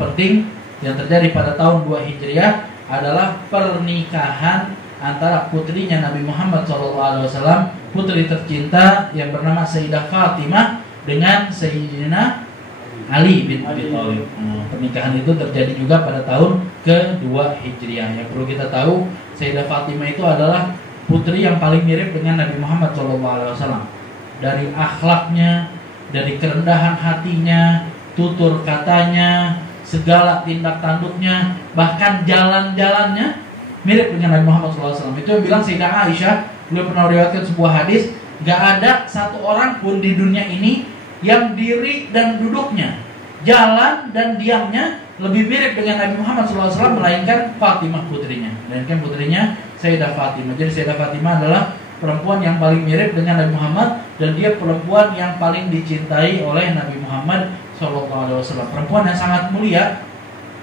terpenting yang terjadi pada tahun 2 Hijriah adalah pernikahan antara putrinya Nabi Muhammad SAW, putri tercinta yang bernama Sayyidah Fatimah dengan Sayyidina Ali bin Abi Thalib. Pernikahan itu terjadi juga pada tahun ke-2 Hijriah. Yang perlu kita tahu, Sayyidah Fatimah itu adalah putri yang paling mirip dengan Nabi Muhammad SAW. Dari akhlaknya, dari kerendahan hatinya, tutur katanya, segala tindak tanduknya, bahkan jalan-jalannya mirip dengan Nabi Muhammad SAW. Itu yang bilang Sayyidah Aisyah, beliau pernah meriwayatkan sebuah hadis, gak ada satu orang pun di dunia ini yang diri dan duduknya, jalan dan diamnya lebih mirip dengan Nabi Muhammad SAW, melainkan Fatimah putrinya, melainkan putrinya Sayyidah Fatimah. Jadi Sayyidah Fatimah adalah perempuan yang paling mirip dengan Nabi Muhammad, dan dia perempuan yang paling dicintai oleh Nabi Muhammad SAW. Perempuan yang sangat mulia,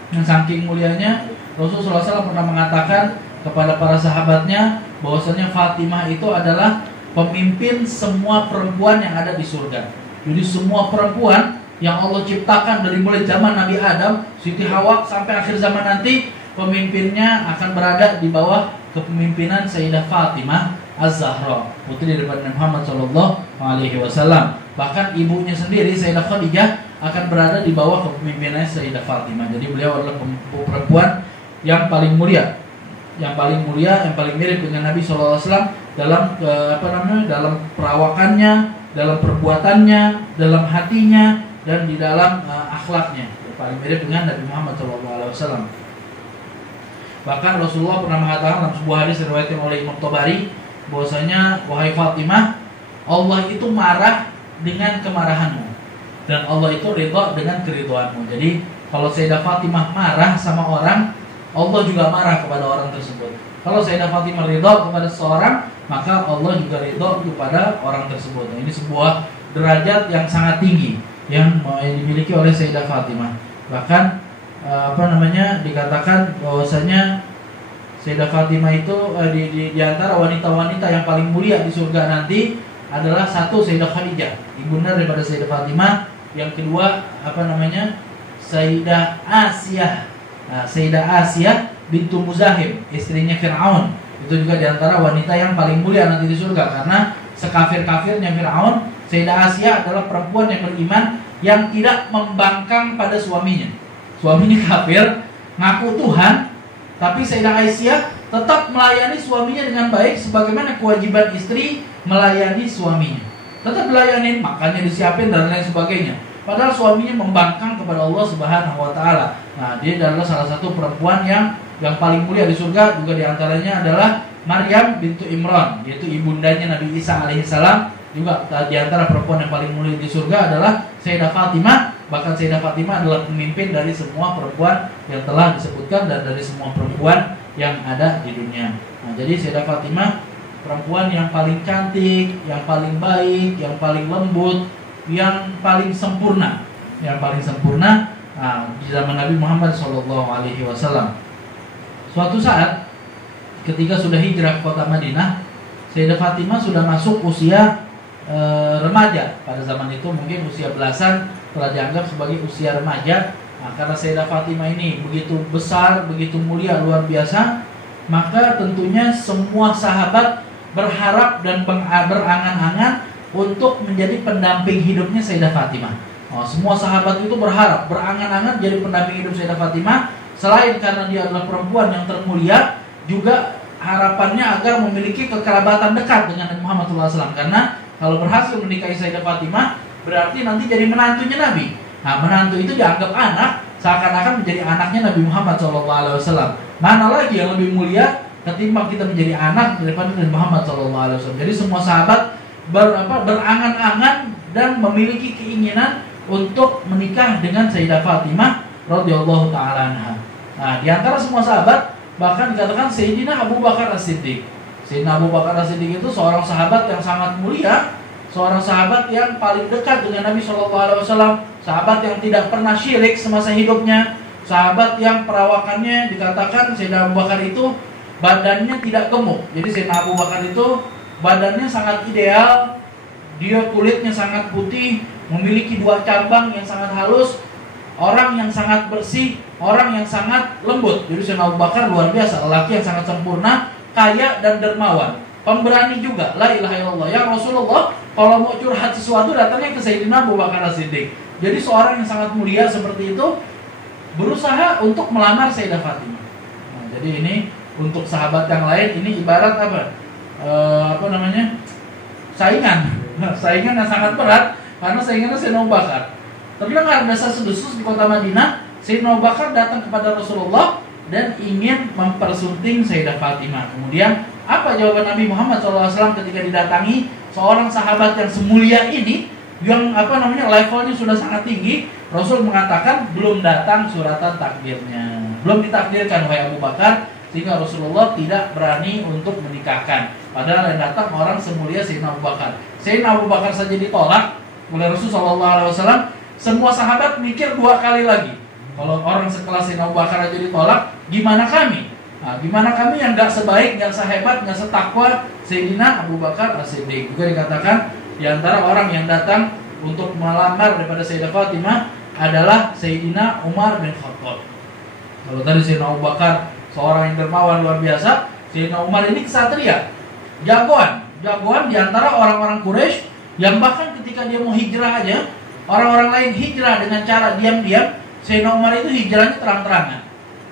yang saking mulianya Rasulullah SAW pernah mengatakan kepada para sahabatnya bahwasanya Fatimah itu adalah pemimpin semua perempuan yang ada di surga. Jadi semua perempuan yang Allah ciptakan dari mulai zaman Nabi Adam, Siti Hawa sampai akhir zaman nanti, pemimpinnya akan berada di bawah kepemimpinan Sayyidah Fatimah Az-Zahra, putri daripada Nabi Muhammad SAW. Bahkan ibunya sendiri Sayyidah Khadijah akan berada di bawah kepemimpinan Sayyidah Fatimah. Jadi beliau adalah perempuan yang paling mulia, yang paling mirip dengan Nabi SAW dalam dalam perawakannya, dalam perbuatannya, dalam hatinya, dan di dalam akhlaknya. Paling mirip dengan Nabi Muhammad SAW. Bahkan Rasulullah pernah mengatakan dalam sebuah hadis diriwayatkan oleh Imam Tabari bahwasanya, wahai Fatimah, Allah itu marah dengan kemarahanmu dan Allah itu ridha dengan keridhaanmu. Jadi kalau Sayyidah Fatimah marah sama orang, Allah juga marah kepada orang tersebut. Kalau Sayyidah Fatimah ridha kepada seseorang, maka Allah juga ridha kepada orang tersebut. Nah, ini sebuah derajat yang sangat tinggi yang dimiliki oleh Sayyidah Fatimah. Bahkan dikatakan bahwasanya Sayyidah Fatimah itu di antara wanita-wanita yang paling mulia di surga nanti adalah satu Sayyidah Khadijah, ibunda daripada Sayyidah Fatimah. Yang kedua Sayyidah Asiyah. Sayyidah Asiyah bintu Muzahim, istrinya Fir'aun. Itu juga diantara wanita yang paling mulia nanti di surga, karena sekafir-kafirnya Fir'aun, Sayyidah Asiyah adalah perempuan yang beriman yang tidak membangkang pada suaminya. Suaminya kafir, ngaku Tuhan, tapi Sayyidah Aisyah tetap melayani suaminya dengan baik sebagaimana kewajiban istri melayani suaminya. Tetap melayani, makannya disiapin dan lain sebagainya. Padahal suaminya membangkang kepada Allah Subhanahu wa taala. Nah, dia adalah salah satu perempuan yang paling mulia di surga. Juga diantaranya adalah Maryam bintu Imran, yaitu ibundanya Nabi Isa alaihissalam. Juga diantara perempuan yang paling mulia di surga adalah Sayyidah Fatimah. Bahkan Sayyidah Fatimah adalah pemimpin dari semua perempuan yang telah disebutkan dan dari semua perempuan yang ada di dunia. Nah, jadi Sayyidah Fatimah perempuan yang paling cantik, yang paling baik, yang paling lembut, yang paling sempurna, di zaman Nabi Muhammad SAW. Suatu saat ketika sudah hijrah ke kota Madinah, Sayyidah Fatimah sudah masuk usia remaja. Pada zaman itu mungkin usia belasan telah dianggap sebagai usia remaja. Nah, karena Sayyidah Fatimah ini begitu besar, begitu mulia, luar biasa, maka tentunya semua sahabat berharap dan berangan-angan untuk menjadi pendamping hidupnya Sayyidah Fatimah. Semua sahabat itu berharap, berangan-angan jadi pendamping hidup Sayyidah Fatimah. Selain karena dia adalah perempuan yang termulia, juga harapannya agar memiliki kekerabatan dekat dengan Nabi Muhammad SAW. Karena kalau berhasil menikahi Sayyidah Fatimah, berarti nanti jadi menantunya Nabi. Nah, menantu itu dianggap anak, seakan-akan menjadi anaknya Nabi Muhammad SAW. Mana lagi yang lebih mulia ketimbang kita menjadi anak daripada Nabi Muhammad SAW. Jadi semua sahabat berangan-angan dan memiliki keinginan untuk menikah dengan Sayyidah Fatimah radhiyallahu taala anha. Nah, di antara semua sahabat bahkan dikatakan Sayyidina Abu Bakar As-Siddiq. Sayyidina Abu Bakar As-Siddiq itu seorang sahabat yang sangat mulia, seorang sahabat yang paling dekat dengan Nabi SAW, sahabat yang tidak pernah syirik semasa hidupnya, sahabat yang perawakannya dikatakan Sayyidina Abu Bakar itu badannya tidak gemuk. Jadi Sayyidina Abu Bakar itu badannya sangat ideal, dia kulitnya sangat putih, memiliki dua cabang yang sangat halus, orang yang sangat bersih, orang yang sangat lembut. Jadi Sayyidina Abu Bakar luar biasa, lelaki yang sangat sempurna, kaya dan dermawan, pemberani juga. La ilaha illallah. Ya Rasulullah, kalau mau curhat sesuatu datangnya ke Sayyidina Abu Bakar As-Siddiq. Jadi seorang yang sangat mulia seperti itu berusaha untuk melamar Sayyidah Fatimah. Nah, jadi ini untuk sahabat yang lain ini ibarat apa? Saingan. Saingan yang sangat berat karena saingannya Sayyidina Abu Bakar. Terdengar desas-desus di kota Madinah, Sayyidina Abu Bakar datang kepada Rasulullah dan ingin mempersunting Sayyidah Fatimah. Kemudian apa jawaban Nabi Muhammad SAW ketika didatangi seorang sahabat yang semulia ini, yang levelnya sudah sangat tinggi? Rasul mengatakan belum datang suratan takdirnya, belum ditakdirkan wahai Abu Bakar, sehingga Rasulullah tidak berani untuk menikahkan. Padahal yang datang orang semulia Sayyidina Abu Bakar. Sayyidina Abu Bakar saja ditolak oleh Rasulullah SAW. Semua sahabat mikir 2 kali lagi. Kalau orang sekelas Sayyidina Abu Bakar aja ditolak, gimana kami? Nah, gimana kami yang gak sebaik, gak sehebat, gak setakwa Sayyidina Abu Bakar As-Siddiq? Juga dikatakan di antara orang yang datang untuk melamar daripada Sayyidah Fatimah adalah Sayyidina Umar bin Khattab. Kalau tadi Sayyidina Abu Bakar seorang yang dermawan luar biasa, Sayyidina Umar ini kesatria, jagoan di antara orang-orang Quraisy, yang bahkan ketika dia mau hijrah aja, orang-orang lain hijrah dengan cara diam-diam, Sayyidina Umar itu hijrahnya terang-terangan.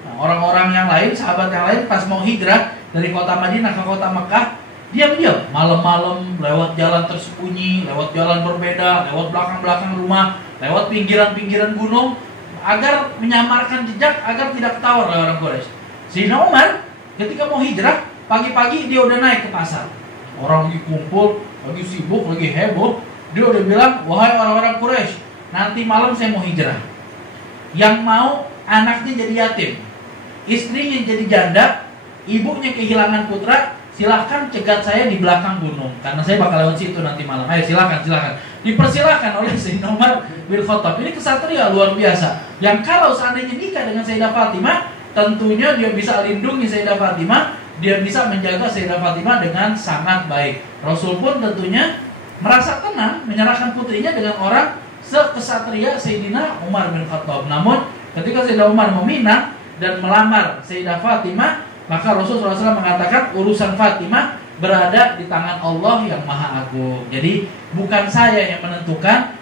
Nah, orang-orang yang lain, sahabat yang lain pas mau hijrah dari kota Madinah ke kota Mekah, diam-diam, malam-malam lewat jalan tersembunyi, lewat jalan berbeda, lewat belakang-belakang rumah, lewat pinggiran-pinggiran gunung, agar menyamarkan jejak, agar tidak ketahuan oleh orang Quraisy. Sayyidina Umar ketika mau hijrah, pagi-pagi dia udah naik ke pasar. Orang lagi kumpul, lagi sibuk, lagi heboh. Dia udah bilang, wahai orang-orang Quraisy, nanti malam saya mau hijrah. Yang mau anaknya jadi yatim, istrinya jadi janda, ibunya kehilangan putra, silahkan cegat saya di belakang gunung, karena saya bakal lewat situ nanti malam. Ayo silahkan. Dipersilahkan oleh Sayyidina Umar bin Khattab. Ini kesatria luar biasa, yang kalau seandainya nikah dengan Sayyidah Fatimah, tentunya dia bisa lindungi Sayyidah Fatimah, dia bisa menjaga Sayyidah Fatimah dengan sangat baik. Rasul pun tentunya merasa tenang menyerahkan putrinya dengan orang sekesatria Sayyidina Umar bin Khattab. Namun ketika Sayyidina Umar meminang dan melamar Sayyidah Fatimah, maka Rasulullah SAW mengatakan urusan Fatimah berada di tangan Allah yang Maha Agung. Jadi bukan saya yang menentukan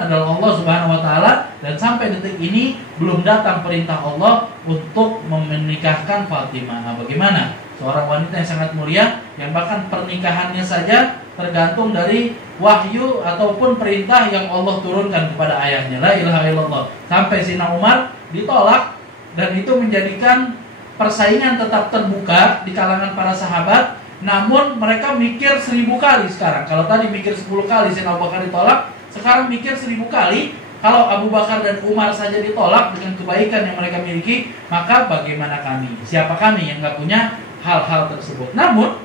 adalah Allah Subhanahu wa taala, dan sampai detik ini belum datang perintah Allah untuk menikahkan Fatimah. Nah, bagaimana seorang wanita yang sangat mulia, yang bahkan pernikahannya saja tergantung dari wahyu ataupun perintah yang Allah turunkan kepada ayahnya. La ilaha illallah. Sampai Sayyidina Umar ditolak, dan itu menjadikan persaingan tetap terbuka di kalangan para sahabat. Namun mereka mikir 1000 kali sekarang. Kalau tadi mikir 10 kali Sayyidina Abu Bakar ditolak, sekarang mikir 1000 kali. Kalau Abu Bakar dan Umar saja ditolak dengan kebaikan yang mereka miliki, maka bagaimana kami? Siapa kami yang gak punya hal-hal tersebut? Namun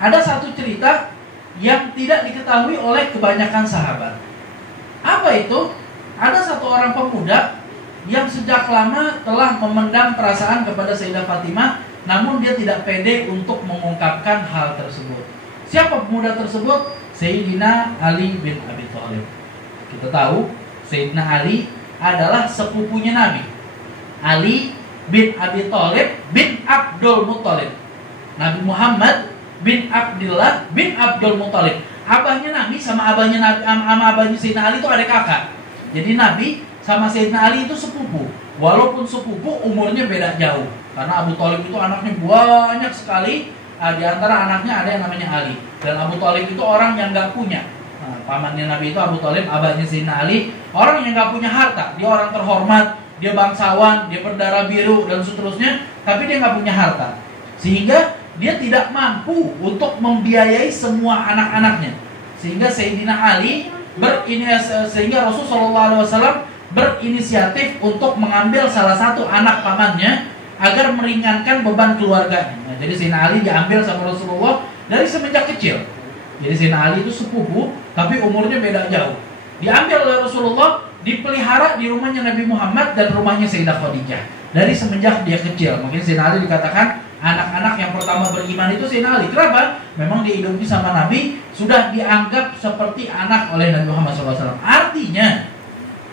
ada satu cerita yang tidak diketahui oleh kebanyakan sahabat. Apa itu? Ada satu orang pemuda yang sejak lama telah memendam perasaan kepada Sayyidah Fatimah, namun dia tidak pede untuk mengungkapkan hal tersebut. Siapa pemuda tersebut? Sayyidina Ali bin Abi Thalib. Kita tahu Sayyidina Ali adalah sepupunya Nabi. Ali bin Abi Thalib bin Abdul Muthalib. Nabi Muhammad bin Abdullah bin Abdul Muthalib. Abahnya Nabi sama abahnya Sayyidina Ali itu adik kakak. Jadi Nabi sama Sayyidina Ali itu sepupu. Walaupun sepupu, umurnya beda jauh. Karena Abu Thalib itu anaknya banyak sekali. Di antara anaknya ada yang namanya Ali. Dan Abu Thalib itu orang yang gak punya. Nah, pamannya Nabi itu Abu Thalib, abahnya Sayyidina Ali, orang yang gak punya harta. Dia orang terhormat, dia bangsawan, dia berdarah biru dan seterusnya, tapi dia gak punya harta. Sehingga dia tidak mampu untuk membiayai semua anak-anaknya. Sehingga Sayyidina Ali sehingga Rasulullah SAW berinisiatif untuk mengambil salah satu anak pamannya agar meringankan beban keluarganya. Nah, jadi Sayyidina Ali diambil sama Rasulullah dari semenjak kecil. Jadi Sayyidina Ali itu sepupu, tapi umurnya beda jauh. Diambil oleh Rasulullah, dipelihara di rumahnya Nabi Muhammad dan rumahnya Sayyidah Khadijah dari semenjak dia kecil. Mungkin Sayyidina Ali dikatakan anak-anak yang pertama beriman itu Sayyidina Ali. Kenapa? Memang dihidupi sama Nabi, sudah dianggap seperti anak oleh Nabi Muhammad SAW. Artinya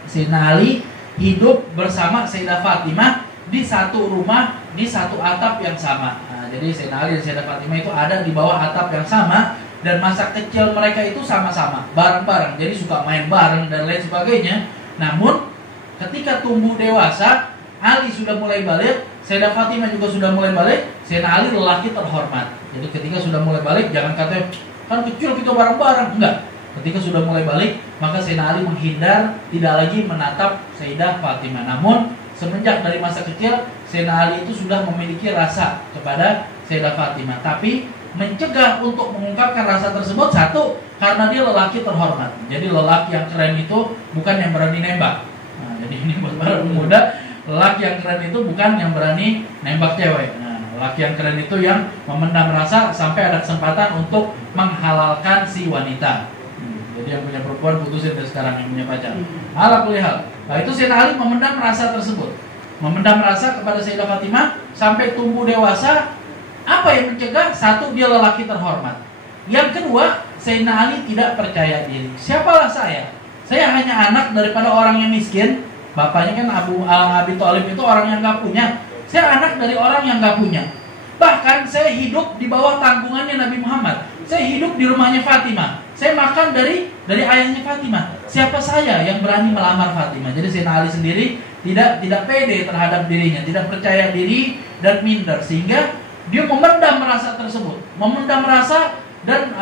Sayyidina Ali hidup bersama Sayyidah Fatimah di satu rumah, di satu atap yang sama. Nah, jadi Sayyidina Ali dan Sayyidah Fatimah itu ada di bawah atap yang sama, dan masa kecil mereka itu sama-sama, bareng-bareng. Jadi suka main bareng dan lain sebagainya. Namun ketika tumbuh dewasa, Ali sudah mulai balik, Sayyidah Fatimah juga sudah mulai balik. Sayyidina Ali lelaki terhormat. Jadi ketika sudah mulai balik, jangan katanya kan kecil kita bareng-bareng, enggak. Ketika sudah mulai balik, maka Sayyidina Ali menghindar, tidak lagi menatap Sayyidah Fatimah. Namun semenjak dari masa kecil, Sayyidina Ali itu sudah memiliki rasa kepada Sayyidah Fatimah. Tapi mencegah untuk mengungkapkan rasa tersebut, satu, karena dia lelaki terhormat. Jadi lelaki yang keren itu bukan yang berani nembak. Nah, jadi ini buat para pemuda, lelaki yang keren itu bukan yang berani nembak cewek. Nah, lelaki yang keren itu yang memendam rasa sampai ada kesempatan untuk menghalalkan si wanita. Jadi yang punya perempuan putusin dari sekarang, yang punya pacar. Ala kulli hal. Nah, itu Sayyidina Ali memendam rasa tersebut. Memendam rasa kepada Sayyidah Fatimah sampai tumbuh dewasa. Apa yang mencegah? Satu, dia lelaki terhormat. Yang kedua, Sayyidina Ali tidak percaya diri. Siapalah saya? Saya hanya anak daripada orang yang miskin. Bapaknya kan Abi Thalib itu orang yang gak punya. Saya anak dari orang yang gak punya. Bahkan saya hidup di bawah tanggungannya Nabi Muhammad. Saya hidup di rumahnya Fatimah. Saya makan dari ayahnya Fatimah. Siapa saya yang berani melamar Fatimah? Jadi Sayyidina Ali sendiri tidak pede terhadap dirinya, tidak percaya diri dan minder, sehingga dia memendam rasa tersebut, memendam rasa dan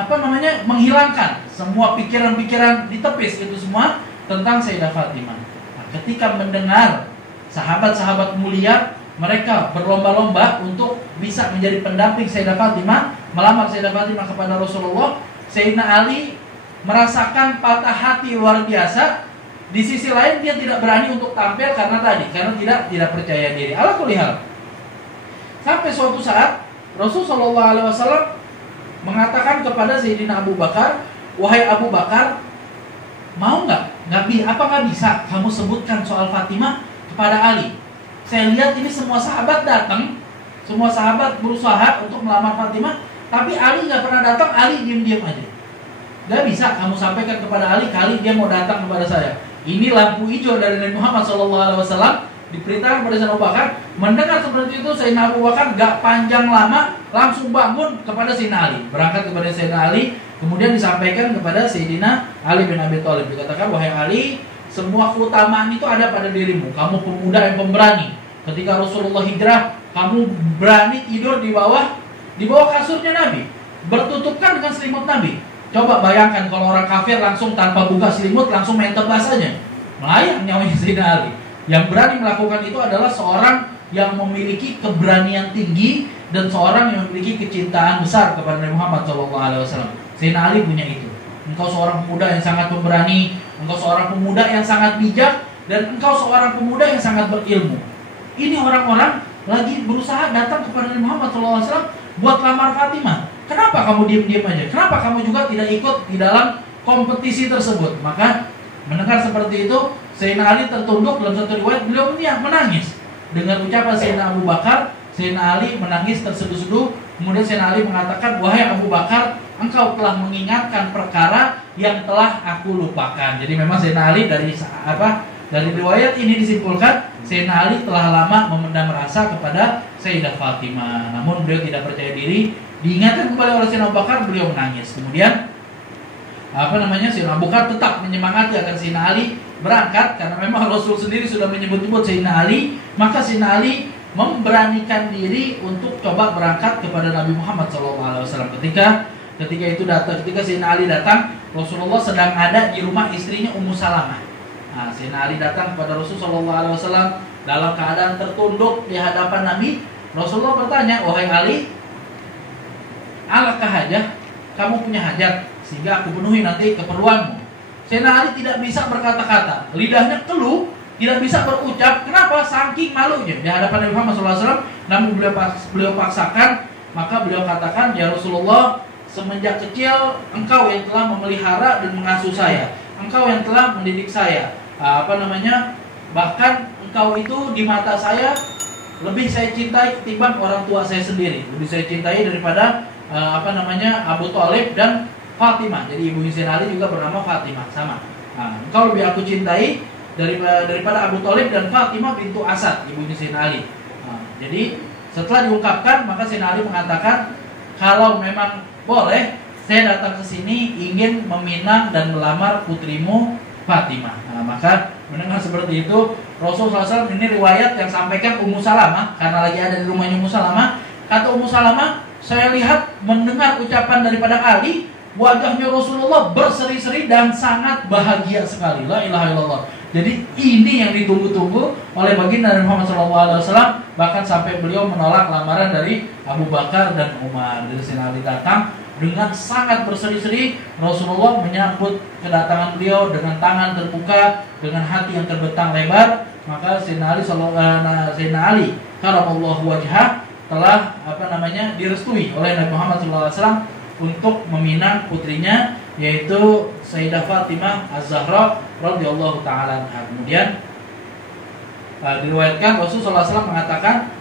menghilangkan semua pikiran-pikiran, ditepis itu semua tentang Sayyidah Fatimah. Nah, ketika mendengar sahabat-sahabat mulia mereka berlomba-lomba untuk bisa menjadi pendamping Sayyidah Fatimah, melamar Sayyidah Fatimah kepada Rasulullah, Sayyidina Ali merasakan patah hati luar biasa. Di sisi lain dia tidak berani untuk tampil karena tidak percaya diri. Ala kulli hal, sampai suatu saat Rasulullah SAW mengatakan kepada Sayyidina Abu Bakar, wahai Abu Bakar, mau nggak bisa kamu sebutkan soal Fatimah kepada Ali? Saya lihat ini semua sahabat datang, semua sahabat berusaha untuk melamar Fatimah, tapi Ali nggak pernah datang. Ali diam-diam aja. Nggak bisa kamu sampaikan kepada Ali, kali dia mau datang kepada saya. Ini lampu hijau dari Nabi Muhammad SAW. Diperintahkan kepada Sayyidina Abu Bakar. Mendengar seperti itu, Sayyidina Abu Bakar gak panjang lama langsung bangun kepada Sayyidina Ali, berangkat kepada Sayyidina Ali, kemudian disampaikan kepada Sayyidina Ali bin Abi Thalib. Dikatakan, wahai Ali, semua keutamaan itu ada pada dirimu. Kamu pemuda yang pemberani. Ketika Rasulullah hijrah, kamu berani tidur di bawah kasurnya Nabi, bertutupkan dengan selimut Nabi. Coba bayangkan kalau orang kafir langsung tanpa buka selimut langsung main tebas saja, melayang nyawanya Sayyidina Ali. Yang berani melakukan itu adalah seorang yang memiliki keberanian tinggi dan seorang yang memiliki kecintaan besar kepada Nabi Muhammad SAW. Sayyidina Ali punya itu. Engkau seorang pemuda yang sangat pemberani, engkau seorang pemuda yang sangat bijak, dan engkau seorang pemuda yang sangat berilmu. Ini orang-orang lagi berusaha datang kepada Nabi Muhammad SAW buat lamar Fatimah. Kenapa kamu diam-diam aja? Kenapa kamu juga tidak ikut di dalam kompetisi tersebut? Maka mendengar seperti itu, Sayyidina Ali tertunduk. Dalam satu riwayat beliau menangis. Dengan ucapan Sayyidina Abu Bakar, Sayyidina Ali menangis terseduh-seduh. Kemudian Sayyidina Ali mengatakan, wahai Abu Bakar, engkau telah mengingatkan perkara yang telah aku lupakan. Jadi memang Sayyidina Ali dari riwayat ini disimpulkan, Sayyidina Ali telah lama memendam rasa kepada Sayyidah Fatimah. Namun beliau tidak percaya diri. Diingatkan kepada oleh Sayyidina Abu Bakar, beliau menangis. Kemudian Sayyidina Abu Bakar tetap menyemangati agar Sayyidina Ali berangkat, karena memang Rasul sendiri sudah menyebut-nyebut Sayyidina Ali. Maka Sayyidina Ali memberanikan diri untuk coba berangkat kepada Nabi Muhammad SAW. Ketika Sayyidina Ali datang, Rasulullah sedang ada di rumah istrinya Ummu Salamah. Nah, Sayyidina Ali datang kepada Rasulullah SAW dalam keadaan tertunduk di hadapan Nabi. Rasulullah bertanya, wahai Ali, alakah hajah? Kamu punya hajat sehingga aku penuhi nanti keperluanmu. Sayyidina Ali tidak bisa berkata-kata, lidahnya keluh, tidak bisa berucap. Kenapa? Saking malunya di hadapan Nabi Muhammad SAW. Namun beliau paksakan. Maka beliau katakan, ya Rasulullah, semenjak kecil engkau yang telah memelihara dan mengasuh saya, engkau yang telah mendidik saya. Bahkan engkau itu di mata saya lebih saya cintai ketimbang orang tua saya sendiri. Lebih saya cintai daripada Abu Thalib dan Fatimah. Jadi ibu Sayyidina Ali juga bernama Fatimah, sama. Engkau lebih aku cintai daripada Abu Thalib dan Fatimah bintu Asad, ibunya Sayyidina Ali. Nah, jadi setelah diungkapkan, maka Sayyidina Ali mengatakan, kalau memang boleh, saya datang ke sini ingin meminang dan melamar putrimu Fatimah. Nah, maka mendengar seperti itu, Rasulullah SAW, ini riwayat yang sampaikan Ummu Salamah, karena lagi ada di rumahnya Ummu Salamah. Kata Ummu Salamah, saya lihat mendengar ucapan daripada Ali, wajahnya Rasulullah berseri-seri dan sangat bahagia sekali. La ilaha illallah. Jadi ini yang ditunggu-tunggu oleh baginda Nabi Muhammad SAW. Bahkan sampai beliau menolak lamaran dari Abu Bakar dan Umar. Dari Sayyidina Ali datang dengan sangat berseri-seri. Rasulullah menyambut kedatangan beliau dengan tangan terbuka, dengan hati yang terbentang lebar. Maka Sayyidina Ali karamallahu wajhah telah direstui oleh Nabi Muhammad SAW untuk meminang putrinya, yaitu Sayyidah Fatimah Az-Zahra radhiyallahu taala anha. Kemudian diriwayatkan Rasulullah SAW mengatakan,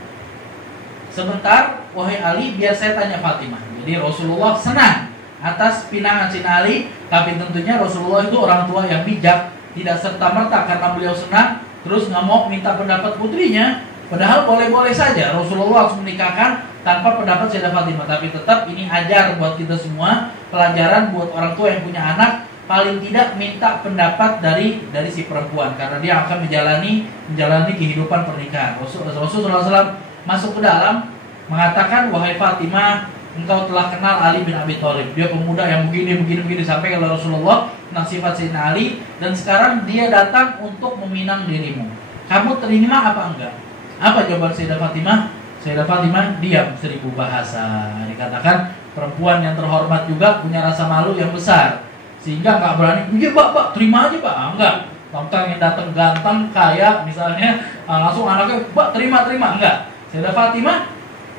sebentar wahai Ali, biar saya tanya Fatimah. Jadi Rasulullah senang atas pinangan Sayyidina Ali, tapi tentunya Rasulullah itu orang tua yang bijak, tidak serta-merta karena beliau senang terus nggak mau minta pendapat putrinya. Padahal boleh-boleh saja Rasulullah harus menikahkan tanpa pendapat Sayyidah Fatimah. Tapi tetap ini ajar buat kita semua, pelajaran buat orang tua yang punya anak, paling tidak minta pendapat dari si perempuan, karena dia akan menjalani kehidupan pernikahan. Rasulullah SAW masuk ke dalam mengatakan, wahai Fatimah, engkau telah kenal Ali bin Abi Thalib. Dia pemuda yang begini sampai kalau Rasulullah tentang sifat Sayyidina Ali, dan sekarang dia datang untuk meminang dirimu. Kamu terima apa enggak? Apa jawaban Sayyidah Fatimah? Sayyidah Fatimah diam 1000 bahasa. Dikatakan perempuan yang terhormat juga punya rasa malu yang besar, sehingga nggak berani, iya pak, terima aja pak. Enggak. Tentang yang datang ganteng, kaya misalnya, langsung anaknya, pak terima, enggak. Sayyidah Fatimah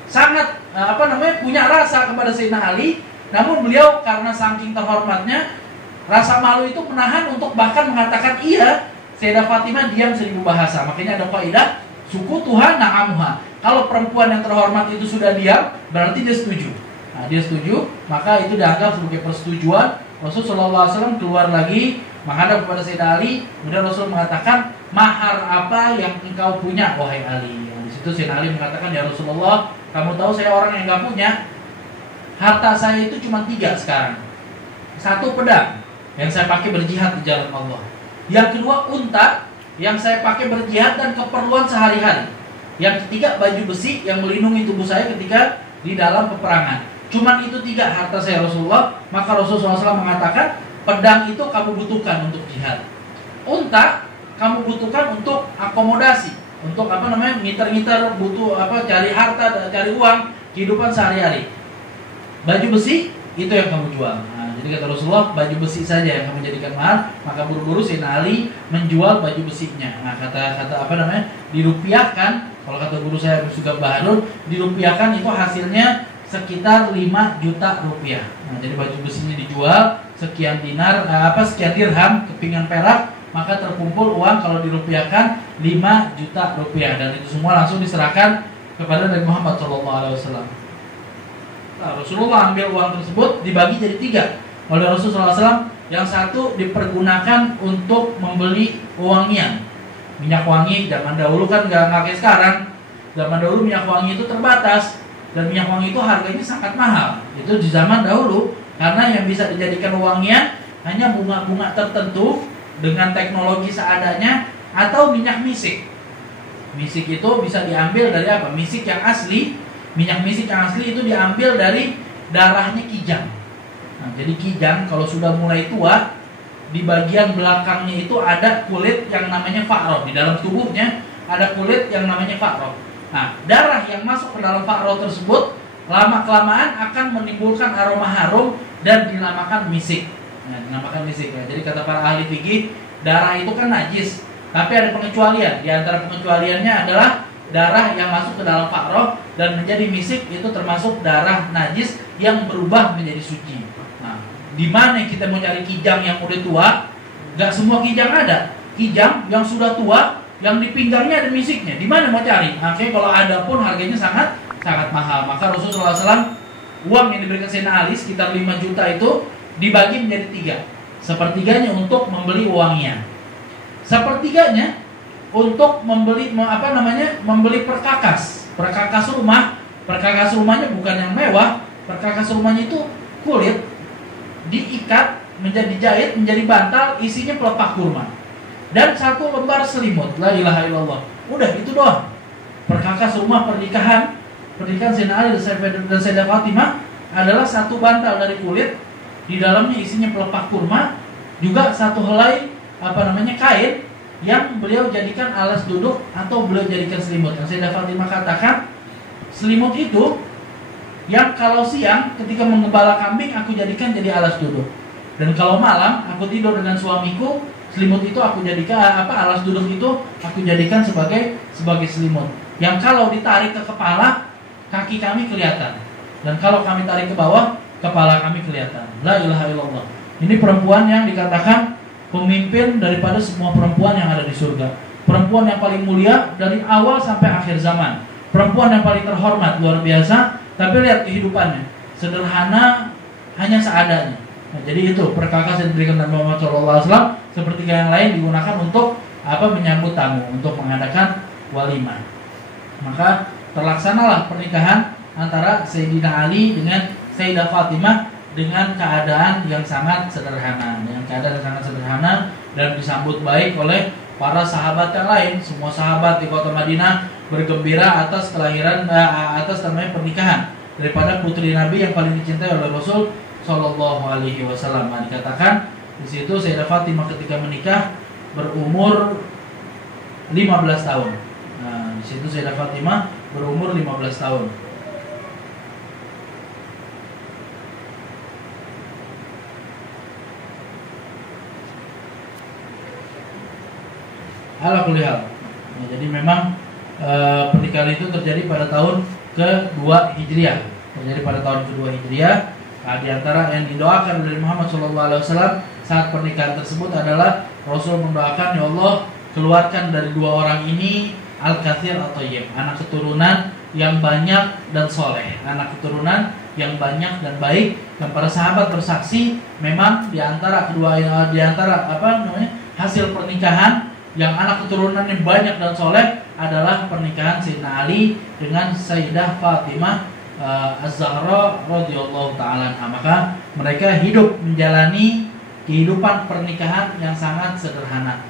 sangat punya rasa kepada Sayyidina Ali, namun beliau karena saking terhormatnya, rasa malu itu menahan untuk bahkan mengatakan iya. Sayyidah Fatimah diam 1000 bahasa. Makanya ada kaidah suku Tuhan na'amuha. Kalau perempuan yang terhormat itu sudah diam, berarti dia setuju. Nah, dia setuju, maka itu dianggap sebagai persetujuan. Rasulullah SAW keluar lagi menghadap kepada Sayyidina Ali. Kemudian Rasul mengatakan, mahar apa yang engkau punya wahai Ali? Di situ Sayyidina Ali mengatakan, ya Rasulullah, kamu tahu saya orang yang gak punya. Harta saya itu cuma 3 sekarang. 1 pedang yang saya pakai berjihad di jalan Allah. Yang kedua unta yang saya pakai berjihad dan keperluan sehari-hari. Yang ketiga baju besi yang melindungi tubuh saya ketika di dalam peperangan. Cuman itu 3 harta saya Rasulullah. Maka Rasulullah SAW mengatakan, pedang itu kamu butuhkan untuk jihad. Unta kamu butuhkan untuk akomodasi, untuk ngiter-ngiter, butuh cari harta, cari uang, kehidupan sehari-hari. Baju besi itu yang kamu jual. Jadi kata Rasulullah, baju besi saja yang kamu jadikan mahar. Maka buru-buru Sayyidina Ali menjual baju besinya. Nah, dirupiahkan. Kalau kata guru saya juga Baharul, dirupiahkan itu hasilnya sekitar 5 juta rupiah. Nah, jadi baju besinya dijual sekian dinar, sekian dirham, kepingan perak, maka terkumpul uang kalau dirupiahkan 5 juta rupiah, dan itu semua langsung diserahkan kepada Nabi Muhammad SAW. Nah, Rasulullah ambil uang tersebut dibagi jadi 3 oleh Rasulullah SAW. Yang satu dipergunakan untuk membeli wangian, minyak wangi. Zaman dahulu kan nggak kayak sekarang. Zaman dahulu minyak wangi itu terbatas, dan minyak wangi itu harganya sangat mahal. Itu di zaman dahulu, karena yang bisa dijadikan wangian hanya bunga-bunga tertentu dengan teknologi seadanya, atau minyak misik. Misik itu bisa diambil dari apa? Misik yang asli. Minyak misik yang asli itu diambil dari darahnya kijang. Nah, jadi kijang kalau sudah mulai tua, di bagian belakangnya itu ada kulit yang namanya fa'roh. Di dalam tubuhnya ada kulit yang namanya fa'roh. Nah, darah yang masuk ke dalam fa'roh tersebut lama-kelamaan akan menimbulkan aroma harum dan dinamakan misik. Nah, dinamakan misik ya. Jadi kata para ahli fikih, darah itu kan najis, tapi ada pengecualian. Di antara pengecualiannya adalah darah yang masuk ke dalam fa'roh dan menjadi misik, itu termasuk darah najis yang berubah menjadi suci. Nah, di mana kita mau cari kijang yang udah tua? Gak semua kijang ada. Kijang yang sudah tua, yang di pinggangnya ada misiknya. Di mana mau cari? Oke, kalau ada pun harganya sangat mahal. Maka Rasulullah SAW, uang yang diberikan Sayyidina Ali sekitar 5 juta itu dibagi menjadi 3. Sepertiganya untuk membeli wangian. Sepertiganya untuk membeli perkakas rumah. Perkakas rumahnya bukan yang mewah, perkakas rumahnya itu kulit diikat menjadi jahit menjadi bantal, isinya pelepah kurma dan 1 lembar selimut. La ilaha illallah. Udah itu doang. Perkakas rumah pernikahan Sayyidina Ali dan Sayyidah Fatimah adalah 1 bantal dari kulit, di dalamnya isinya pelepah kurma, juga 1 helai kain yang beliau jadikan alas duduk atau beliau jadikan selimut. Yang Sayyidah Fatimah katakan, selimut itu yang kalau siang ketika menggembala kambing aku jadikan jadi alas duduk, dan kalau malam aku tidur dengan suamiku, selimut itu aku jadikan alas duduk itu aku jadikan sebagai selimut. Yang kalau ditarik ke kepala, kaki kami kelihatan, dan kalau kami tarik ke bawah, kepala kami kelihatan. La ilaha illallah. Ini perempuan yang dikatakan pemimpin daripada semua perempuan yang ada di surga. Perempuan yang paling mulia dari awal sampai akhir zaman. Perempuan yang paling terhormat, luar biasa. Tapi lihat kehidupannya, sederhana, hanya seadanya. Nah, jadi itu perkakas yang diberikan Nabi Muhammad SAW. Sepertiga yang lain digunakan untuk menyambut tamu, untuk mengadakan walimah. Maka terlaksanalah pernikahan antara Sayyidina Ali dengan Sayyidah Fatimah dengan keadaan yang sangat sederhana, dan disambut baik oleh para sahabat yang lain. Semua sahabat di kota Madinah bergembira atas pernikahan daripada putri Nabi yang paling dicintai oleh Rasul Shallallahu Alaihi Wasallam. Dikatakan di situ Sayyidah Fatimah ketika menikah berumur 15 tahun. Nah, di situ Sayyidah Fatimah berumur 15 tahun. Ala kulli hal. Nah, jadi memang pernikahan itu terjadi pada tahun ke-2 Hijriah. Nah, di antara yang didoakan dari Muhammad SAW saat pernikahan tersebut adalah Rasul mendoakan, ya Allah, keluarkan dari 2 orang ini al-kathir atau thayyib, anak keturunan yang banyak dan soleh, anak keturunan yang banyak dan baik. Dan para sahabat bersaksi memang di antara hasil pernikahan yang anak keturunan yang banyak dan soleh adalah pernikahan Sayyidina Ali dengan Sayyidah Fatimah Az-Zahra radhiyallahu ta'ala anha. Maka mereka hidup menjalani kehidupan pernikahan yang sangat sederhana,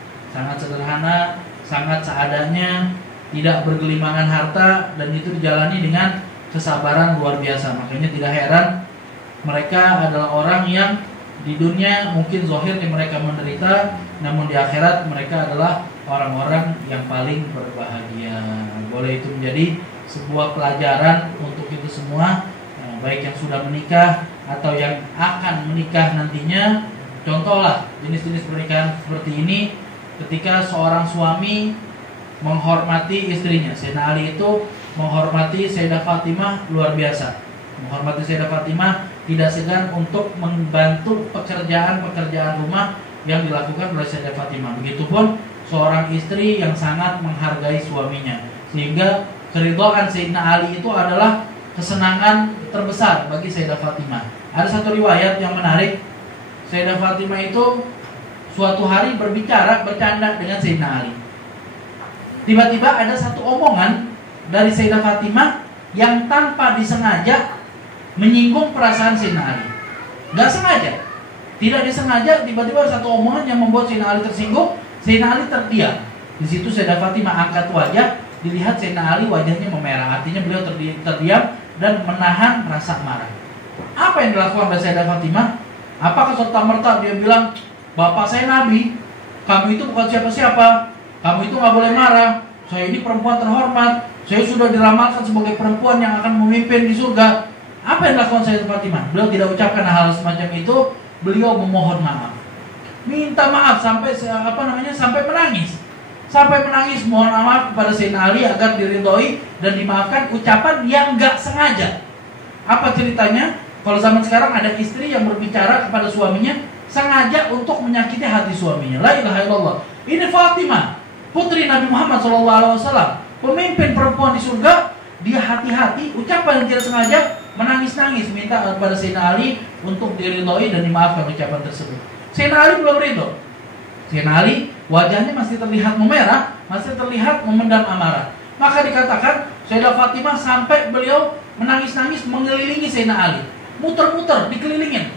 sangat seadanya, tidak bergelimangan harta, dan itu dijalani dengan kesabaran luar biasa. Makanya tidak heran mereka adalah orang yang di dunia mungkin zahirnya mereka menderita, namun di akhirat mereka adalah orang-orang yang paling berbahagia. Boleh itu menjadi sebuah pelajaran untuk itu semua, baik yang sudah menikah atau yang akan menikah nantinya. Contohlah jenis-jenis pernikahan seperti ini, ketika seorang suami menghormati istrinya. Sayyidina Ali itu menghormati Sayyidah Fatimah luar biasa. Menghormati Sayyidah Fatimah, tidak segan untuk membantu pekerjaan rumah yang dilakukan oleh Sayyidah Fatimah. Begitupun seorang istri yang sangat menghargai suaminya, sehingga keridhaan Sayyidina Ali itu adalah kesenangan terbesar bagi Sayyidah Fatimah. Ada satu riwayat yang menarik. Sayyidah Fatimah itu suatu hari bercanda dengan Sayyidina Ali. Tiba-tiba ada satu omongan dari Sayyidah Fatimah yang tanpa disengaja menyinggung perasaan Sayyidina Ali. Gak sengaja, tidak disengaja, tiba-tiba satu omongan yang membuat Sayyidina Ali tersinggung. Sayyidina Ali terdiam. Di situ Sayyidah Fatimah angkat wajah, dilihat Sayyidina Ali wajahnya memerah, artinya beliau terdiam dan menahan rasa marah. Apa yang dilakukan oleh Sayyidah Fatimah? Apakah serta-merta dia bilang, bapak saya Nabi, kamu itu bukan siapa-siapa, kamu itu gak boleh marah, saya ini perempuan terhormat, saya sudah diramalkan sebagai perempuan yang akan memimpin di surga. Apa yang dilakukan Sayyidah Fatimah? Beliau tidak ucapkan hal semacam itu. Beliau memohon maaf, minta maaf sampai menangis, mohon maaf kepada Sayyidina Ali agar diridhoi dan dimaafkan. Ucapan yang gak sengaja. Apa ceritanya? Kalau zaman sekarang ada istri yang berbicara kepada suaminya sengaja untuk menyakiti hati suaminya. La ilaha illallah. Ini Fatimah, putri Nabi Muhammad SAW, pemimpin perempuan di surga. Dia hati-hati, ucapan yang tidak sengaja, menangis-nangis minta kepada Sayyidina Ali untuk diridhoi dan dimaafkan ucapan tersebut. Sayyidina Ali belum ridho. Sayyidina Ali wajahnya masih terlihat memerah, masih terlihat memendam amarah. Maka dikatakan Sayyidah Fatimah sampai beliau menangis-nangis mengelilingi Sayyidina Ali, muter-muter dikelilingin,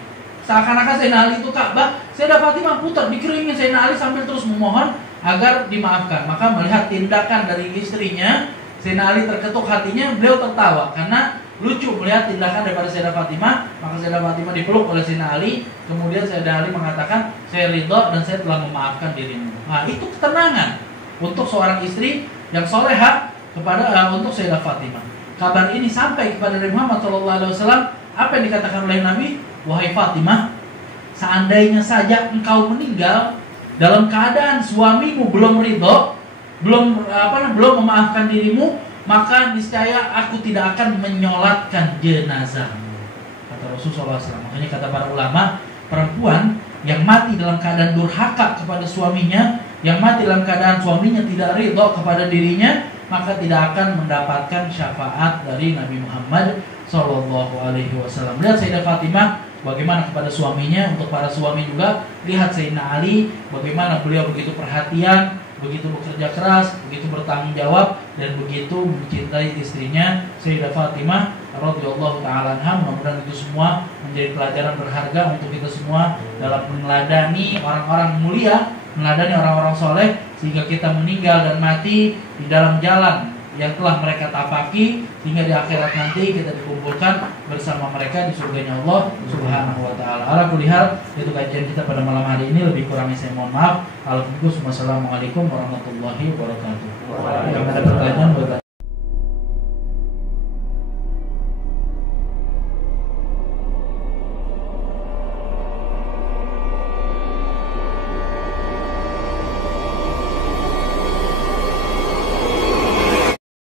seakan-akan Sayyidina Ali itu Ka'bah. Sayyidah Fatimah putar dikelilingi Sayyidina Ali sambil terus memohon agar dimaafkan. Maka melihat tindakan dari istrinya, Sayyidina Ali terketuk hatinya, beliau tertawa karena lucu melihat tindakan daripada Sayyidah Fatimah. Maka Sayyidah Fatimah dipeluk oleh Sayyidina Ali. Kemudian Sayyidina Ali mengatakan, saya ridho dan saya telah memaafkan dirimu. Nah, itu ketenangan untuk seorang istri yang soleha kepada untuk Sayyidah Fatimah. Kabar ini sampai kepada Nabi Muhammad SAW. Apa yang dikatakan oleh Nabi? Wahai Fatimah, seandainya saja engkau meninggal dalam keadaan suamimu belum ridho, belum memaafkan dirimu, maka niscaya aku tidak akan menyolatkan jenazahmu, kata Rasulullah SAW. Makanya kata para ulama, perempuan yang mati dalam keadaan durhaka kepada suaminya, yang mati dalam keadaan suaminya tidak ridho kepada dirinya, maka tidak akan mendapatkan syafaat dari Nabi Muhammad SAW. Lihat Sayyidah Fatimah bagaimana kepada suaminya. Untuk para suami juga, lihat Sayyidina Ali bagaimana beliau begitu perhatian, begitu bekerja keras, begitu bertanggung jawab, dan begitu mencintai istrinya Sayyidah Fatimah radhiyallahu taala anha. Mudah-mudahan itu semua menjadi pelajaran berharga untuk kita semua dalam meneladani orang-orang mulia, meneladani orang-orang soleh, sehingga kita meninggal dan mati di dalam jalan yang telah mereka tapaki, sehingga di akhirat nanti kita dikumpulkan bersama mereka di surganya Allah Subhanahu wa taala. Ala kulli hal, itu kajian kita pada malam hari ini. Lebih kurangnya saya mohon maaf. Assalamualaikum warahmatullahi wabarakatuh. Jika ada pertanyaan